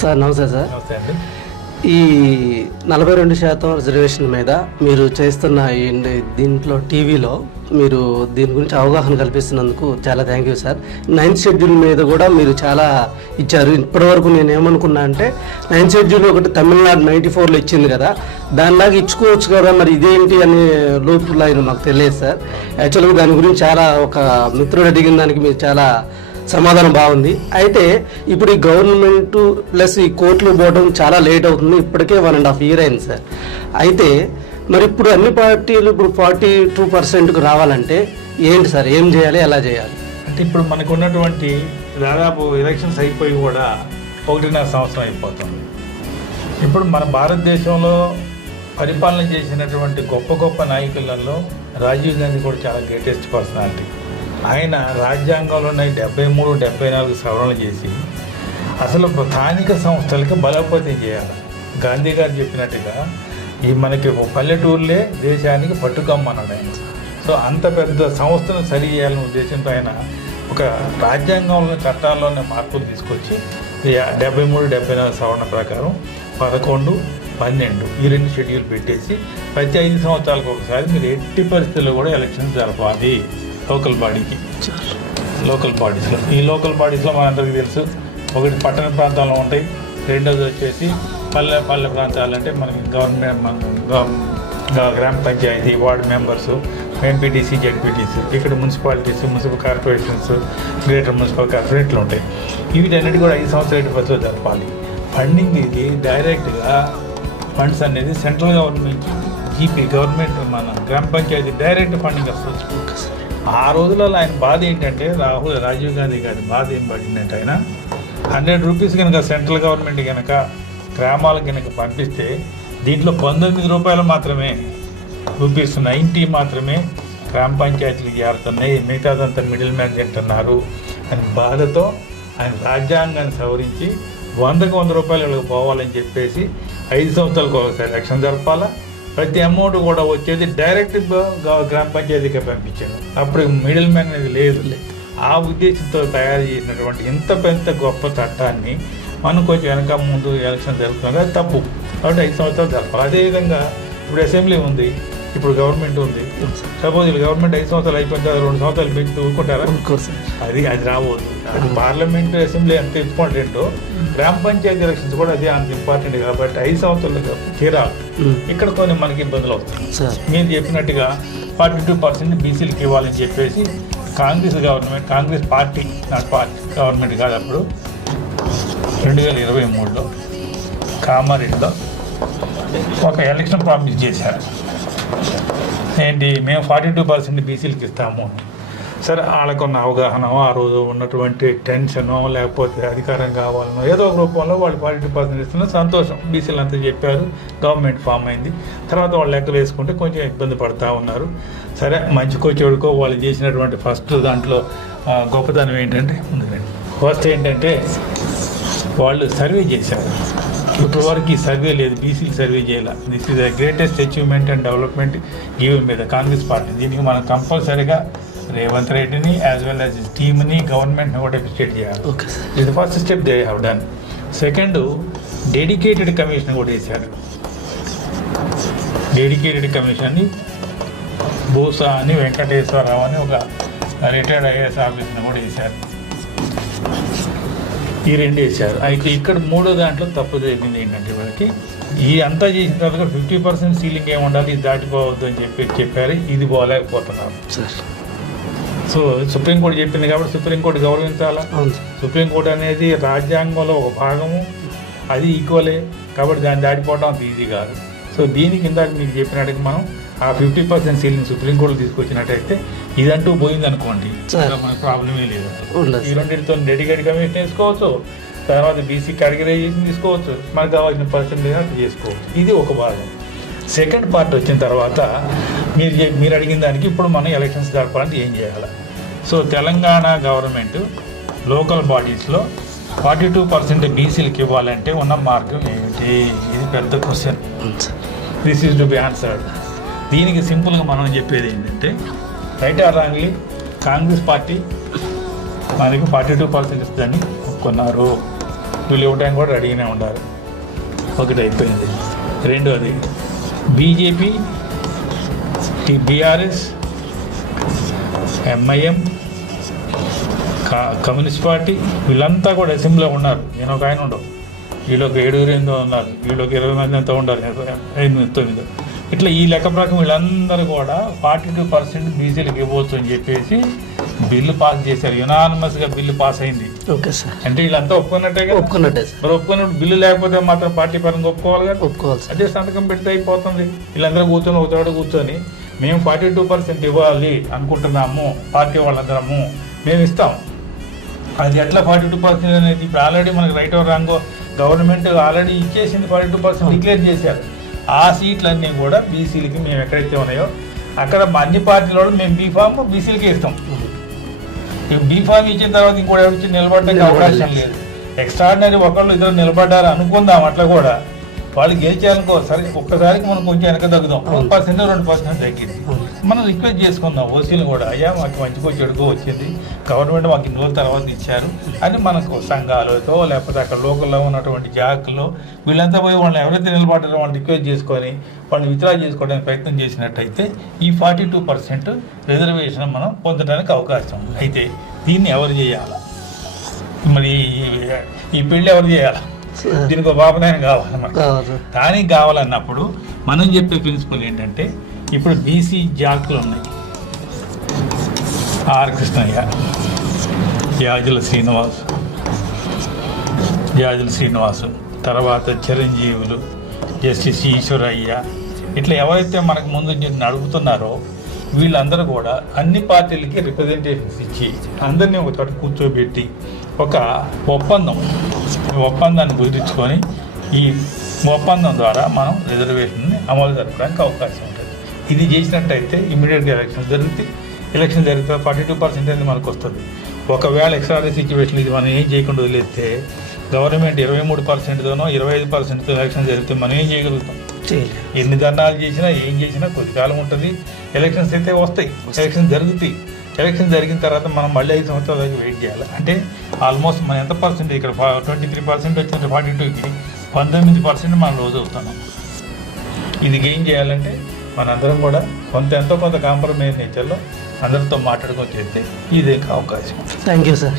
Sir నమస్తే sir. ఈ నలభై రెండు శాతం రిజర్వేషన్ మీద మీరు చేస్తున్న ఈ దీంట్లో టీవీలో మీరు దీని గురించి అవగాహన కల్పిస్తున్నందుకు చాలా thank you sir. Ninth schedule మీద కూడా మీరు చాలా ఇచ్చారు. ఇప్పటివరకు నేను ఏమనుకున్నా అంటే నైన్త్ షెడ్యూల్ ఒకటి తమిళనాడు నైంటీ ఫోర్లో ఇచ్చింది కదా దానిలాగా ఇచ్చుకోవచ్చు కదా మరి ఇదేంటి అనే లోపు లైన్ మాకు తెలియదు సార్. యాక్చువల్గా దాని గురించి చాలా ఒక మిత్రుడు అడిగిన దానికి మీరు చాలా సమాధానం బాగుంది. అయితే ఇప్పుడు ఈ గవర్నమెంట్ ప్లస్ ఈ కోర్టులు పోవడం చాలా లేట్ అవుతుంది. ఇప్పటికే వన్ అండ్ హాఫ్ ఇయర్ అయింది సార్. అయితే మరి ఇప్పుడు అన్ని పార్టీలు ఇప్పుడు ఫార్టీ టూ పర్సెంట్కి రావాలంటే ఏంటి సార్? ఏం చేయాలి? ఎలా చేయాలి? అంటే ఇప్పుడు మనకు ఉన్నటువంటి దాదాపు ఎలక్షన్స్ అయిపోయి కూడా ఒకటిన్నర సంవత్సరం అయిపోతుంది. ఇప్పుడు మన భారతదేశంలో పరిపాలన చేసినటువంటి గొప్ప గొప్ప నాయకులలో రాజీవ్ గాంధీ కూడా చాలా గ్రేటెస్ట్ పర్సనాలిటీ ఆయన రాజ్యాంగంలోనే డెబ్బై మూడు డెబ్బై నాలుగు సవరణలు చేసి అసలు స్థానిక సంస్థలకి బలోపేతం చేయాలి. గాంధీ గారు చెప్పినట్టుగా ఈ మనకి పల్లెటూర్లే పల్లెటూరులే దేశానికి పట్టుకమ్మన్నాడు ఆయన. సో అంత పెద్ద సంస్థను సరి చేయాలనే ఉద్దేశంతో ఆయన ఒక రాజ్యాంగంలో చట్టాల్లోనే మార్పులు తీసుకొచ్చి డెబ్బై మూడు డెబ్బై నాలుగు సవరణ ప్రకారం పదకొండు పన్నెండు ఈ రెండు షెడ్యూల్ పెట్టేసి ప్రతి ఐదు సంవత్సరాలకు ఒకసారి మీరు ఎట్టి పరిస్థితుల్లో కూడా ఎలక్షన్ జరపాలి. లోకల్ బాడీకి. లోకల్ బాడీస్లో. ఈ లోకల్ బాడీస్లో మనందరికీ తెలుసు ఒకటి పట్టణ ప్రాంతాల్లో ఉంటాయి రెండోది వచ్చేసి పల్లె పల్లె ప్రాంతాలు అంటే మనకి government gram panchayat ward members MPTC ZPTC ఇక్కడ municipalities municipal corporations greater municipal కార్పొరేట్లు ఉంటాయి. ఉంటాయి వీటన్నిటి కూడా ఐదు సంవత్సరాల ఎట్టి జరపాలి. ఫండింగ్ ఇది డైరెక్ట్గా ఫండ్స్ అనేది సెంట్రల్ గవర్నమెంట్ జీపీ గవర్నమెంట్ మన గ్రామ పంచాయతీ డైరెక్ట్ ఫండింగ్ వస్తుంది. ఆ రోజులలో ఆయన బాధ ఏంటంటే రాహుల్ రాజీవ్ గాంధీ గారి బాధ ఏం పడిందంటే ఆయన హండ్రెడ్ రూపీస్ కనుక సెంట్రల్ గవర్నమెంట్ కనుక గ్రామాలకు కనుక పంపిస్తే దీంట్లో పంతొమ్మిది రూపాయలు మాత్రమే రూపీస్ నైంటీ మాత్రమే గ్రామ పంచాయతీలు చేరుతున్నాయి మిగతాదంతా మిడిల్ మ్యాన్ తింటున్నారు అని బాధతో ఆయన రాజ్యాంగాన్ని సవరించి వందకు వంద రూపాయలు పోవాలని చెప్పేసి ఐదు సంవత్సరాలకు ఒకసారి ఎలక్షన్ జరపాలా? ప్రతి అమౌంట్ కూడా వచ్చేది డైరెక్ట్ గ్రామ పంచాయతీకి పంపించాను. అప్పుడు మిడిల్ మ్యాన్ అనేది లేదు. ఆ ఉద్దేశంతో తయారు చేసినటువంటి ఇంత పెద్ద గొప్ప చట్టాన్ని మనం కొంచెం వెనక ముందు ఎలక్షన్ జరుగుతుంది అది తప్పు. కాబట్టి ఐదు సంవత్సరాలు జరపాలి. అదేవిధంగా ఇప్పుడు అసెంబ్లీ ఉంది. ఇప్పుడు గవర్నమెంట్ ఉంది. సపోజ్ వీళ్ళు గవర్నమెంట్ ఐదు సంవత్సరాలు అయిపోయిన తర్వాత రెండు సంవత్సరాలు పెట్టి ఊరుకుంటారా? అది అది అది పార్లమెంట్ అసెంబ్లీ ఎంత ఇంపార్టెంటో గ్రామ పంచాయతీ ఎలక్షన్స్ కూడా అదే అంత ఇంపార్టెంట్ కాబట్టి ఐదు సంవత్సరాలు తీరాలి ఉమ్. ఇక్కడ కొన్ని మనకి ఇబ్బందులు అవుతాయి. మీరు చెప్పినట్టుగా ఫార్టీ టూ పర్సెంట్ బీసీలకు ఇవ్వాలని చెప్పేసి కాంగ్రెస్ గవర్నమెంట్ కాంగ్రెస్ పార్టీ నా పార్టీ గవర్నమెంట్ కాదు అప్పుడు. రెండు వేల ఇరవై మూడులో కామారెడ్డిలో ఒక ఎలక్షన్ ప్రామిస్ చేశారు. ఏంటి మేము ఫార్టీ టూ పర్సెంట్ బీసీలకు ఇస్తాము. సరే వాళ్ళకున్న అవగాహన ఆ రోజు ఉన్నటువంటి టెన్షనో లేకపోతే అధికారం కావాలనో ఏదో ఒక రూపంలో వాళ్ళు ఫార్టీ టూ పర్సెంట్ ఇస్తున్న సంతోషం. బీసీలు అంతా చెప్పారు గవర్నమెంట్ ఫామ్ అయింది. తర్వాత వాళ్ళు లెక్కలు వేసుకుంటే కొంచెం ఇబ్బంది పడతా ఉన్నారు. సరే మంచికో చెడుకో వాళ్ళు చేసినటువంటి ఫస్ట్ దాంట్లో గొప్పతనం ఏంటంటే ఫస్ట్ ఏంటంటే వాళ్ళు సర్వే చేశారు. ఇప్పటి వరకు ఈ సర్వే లేదు. బీసీలు సర్వే చేయాలి. This is the greatest achievement and development given మీద కాంగ్రెస్ పార్టీ. దీనికి మనం కంపల్సరీగా రేవంత్ రెడ్డిని యాజ్ వెల్ యాజ్ టీమ్ని గవర్నమెంట్ని కూడా అప్రిషియేట్ చేయాలి. ఓకే ఇది first step they have done second dedicated commission కూడా వేశారు డెడికేటెడ్ కమిషన్ని బూసా అని వెంకటేశ్వరరావు అని ఒక రిటైర్డ్ ఐఏఎస్ ఆఫీసర్ని కూడా వేశారు ఈ రెండు వేశారు. అయితే ఇక్కడ మూడో దాంట్లో తప్పు జరిగింది ఏంటంటే వాళ్ళకి ఈ అంతా చేసిన తర్వాత ఫిఫ్టీ పర్సెంట్ సీలింగ్ ఏమి ఉండాలి ఇది దాటిపోవద్దు అని చెప్పి చెప్పారు. ఇది పోలేకపోతున్నారు సార్. సో సుప్రీంకోర్టు చెప్పింది కాబట్టి సుప్రీంకోర్టు గౌరవించాలా? సుప్రీంకోర్టు అనేది రాజ్యాంగంలో ఒక భాగము అది ఈక్వలే కాబట్టి దాన్ని దాటిపోవడం అంత ఈజీ కాదు. సో దీనికి ఇందాక మీకు చెప్పినట్టుగా మనం ఆ fifty percent ceiling supreme court తీసుకొచ్చినట్టయితే ఇదంటూ పోయింది అనుకోండి. మనకు ప్రాబ్లమే లేదు. ఈ రెండింటితో డెడికేట్ కమిషన్ వేసుకోవచ్చు. తర్వాత బీసీ కేటగరైజేషన్ తీసుకోవచ్చు. మనకు కావాల్సిన పర్సెంటేజ్ అంత చేసుకోవచ్చు. ఇది ఒక భాగం. సెకండ్ పార్ట్ వచ్చిన తర్వాత మీరు మీరు అడిగిన దానికి ఇప్పుడు మనం ఎలక్షన్స్ జరపాలంటే ఏం చేయాలి? సో తెలంగాణ గవర్నమెంట్ లోకల్ బాడీస్లో ఫార్టీ టూ పర్సెంట్ బీసీలకు ఇవ్వాలంటే ఉన్న మార్గం ఏమిటి? ఇది పెద్ద question this is to be answered దీనికి సింపుల్గా మనం చెప్పేది ఏంటంటే right or wrongly Congress party మనకి ఫార్టీ టూ పర్సెంట్ ఇస్తుందని ఒప్పుకున్నారు. వీళ్ళు ఇవ్వడానికి కూడా రెడీగానే ఉండాలి. ఒకటి అయిపోయింది. రెండోది బీజేపీ ఈ బీఆర్ఎస్ ఎంఐఎం కా- కమ్యూనిస్ట్ పార్టీ వీళ్ళంతా కూడా అసెంబ్లీలో ఉన్నారు. నేను ఒక ఆయన ఉండవు. వీళ్ళు ఒక ఏడుగురు ఎంతో ఉన్నారు. వీళ్ళు ఒక ఇరవై మంది ఎంతో ఉండాలి. ఎనిమిది తొమ్మిది. ఇట్లా ఈ లెక్క ప్రకారం వీళ్ళందరూ కూడా ఫార్టీ టూ పర్సెంట్ బీసీలకు ఇవ్వచ్చు అని చెప్పేసి బిల్లు పాస్ చేశారు. యునానిమస్గా బిల్లు పాస్ అయింది. Okay sir. అంటే వీళ్ళంతా ఒప్పుకున్నట్టే కదా? ఒప్పుకున్నట్టే మరి ఒప్పుకున్నప్పుడు బిల్లు లేకపోతే మాత్రం పార్టీ పరంగా ఒప్పుకోవాలి కదా? ఒప్పుకోవాలి అదే సంతకం పెడితే అయిపోతుంది. వీళ్ళందరూ కూర్చొని ఒక చోట కూర్చొని మేము ఫార్టీ టూ పర్సెంట్ ఇవ్వాలి అనుకుంటున్నాము పార్టీ వాళ్ళందరము మేము ఇస్తాం. అది ఎట్లా ఫార్టీ టూ పర్సెంట్ అనేది ఇప్పుడు ఆల్రెడీ మనకి రైట్ ఆర్ రాంగో గవర్నమెంట్ ఆల్రెడీ ఇచ్చేసింది ఫార్టీ టూ పర్సెంట్ డిక్లేర్ చేశారు. ఆ సీట్లన్నీ కూడా బీసీలకి మేము ఎక్కడైతే ఉన్నాయో అక్కడ అన్ని పార్టీల వాళ్ళు మేము బీఫామ్ బీసీలకి ఇస్తాం. బీఫామ్ ఇచ్చిన తర్వాత ఇంకోటి వచ్చి నిలబడడానికి అవకాశం లేదు. ఎక్స్ట్రాడినరీ ఒకళ్ళు ఇద్దరు నిలబడ్డారు అనుకుందాం అట్లా కూడా. వాళ్ళు గెలిచారనుకో సరే ఒక్కసారికి మనం కొంచెం వెనక తగ్గుదాం ఒక పర్సెంట్ రెండు పర్సెంట్ తగ్గింది. మనం రిక్వెస్ట్ చేసుకుందాం. ఓసీలు కూడా అయ్యా మాకు మంచిగా చెడుకో వచ్చింది. గవర్నమెంట్ మాకు ఇన్ని రోజుల తర్వాత ఇచ్చారు అని మనకు సంఘాలతో లేకపోతే అక్కడ లోకల్లో ఉన్నటువంటి జాకులు వీళ్ళంతా పోయి వాళ్ళని ఎవరైతే నిలబడ్డారో వాళ్ళని రిక్వెస్ట్ చేసుకొని వాళ్ళు విత్డ్రా చేసుకోవడానికి ప్రయత్నం చేసినట్టయితే ఈ ఫార్టీ టూ పర్సెంట్ రిజర్వేషన్ మనం పొందడానికి అవకాశం అయితే దీన్ని ఎవరు చేయాలి? మరి ఈ- పెళ్ళి ఎవరు చేయాలి? దీనికి ఒక బాబనాయన కావాలి మనకు కావాలి. సార్ దానికి కావాలన్నప్పుడు మనం చెప్పే ప్రిన్సిపల్ ఏంటంటే ఇప్పుడు బీసీ జాతులు ఉన్నాయి. ఆర్ కృష్ణయ్య యాజుల శ్రీనివాస్ యాజుల శ్రీనివాసు తర్వాత చిరంజీవులు జస్టిస్ ఈశ్వరయ్య. ఇట్లా ఎవరైతే మనకు ముందు నడుపుతున్నారో వీళ్ళందరూ కూడా అన్ని పార్టీలకి రిప్రజెంటేషన్స్ ఇచ్చి అందరినీ ఒక చోట కూర్చోబెట్టి ఒక ఒప్పందం. ఒప్పందాన్ని కుదిరించుకొని ఈ ఒప్పందం ద్వారా మనం రిజర్వేషన్ని అమలు జరపడానికి అవకాశం ఉంటుంది. ఇది చేసినట్టయితే ఇమీడియట్గా ఎలక్షన్ జరుగుతాయి ఎలక్షన్ జరిగితే ఫార్టీ టూ పర్సెంట్ అనేది మనకు వస్తుంది. ఒకవేళ ఎక్స్ట్రాడరీ సిచ్యువేషన్ ఇది మనం ఏం చేయకుండా వదిలేస్తే గవర్నమెంట్ ఇరవై మూడు పర్సెంట్తోనో ఇరవై ఐదు పర్సెంట్తో ఎలక్షన్ జరిగితే మనం ఏం చేయగలుగుతాం? ఎన్ని ధర్నాలు చేసినా ఏం చేసినా కొద్ది కాలం ఉంటుంది. ఎలక్షన్స్ అయితే వస్తాయి. ఎలక్షన్ జరుగుతాయి. ఎలక్షన్ జరిగిన తర్వాత మనం మళ్ళీ ఐదు సంవత్సరాల దాకా వెయిట్ చేయాలి. అంటే ఆల్మోస్ట్ మన ఎంత పర్సెంట్ ఇక్కడ ట్వంటీ త్రీ పర్సెంట్ వచ్చింది ఫార్టీ టూకి పంతొమ్మిది పర్సెంట్ మనం రోజు అవుతున్నాం. ఇది గెయిన్ చేయాలంటే మనందరం కూడా కొంత ఎంతో కొంత కాంప్రమైజ్ నేచర్లో అందరితో మాట్లాడుకొని చేస్తే ఇదే అవకాశం. Thank you sir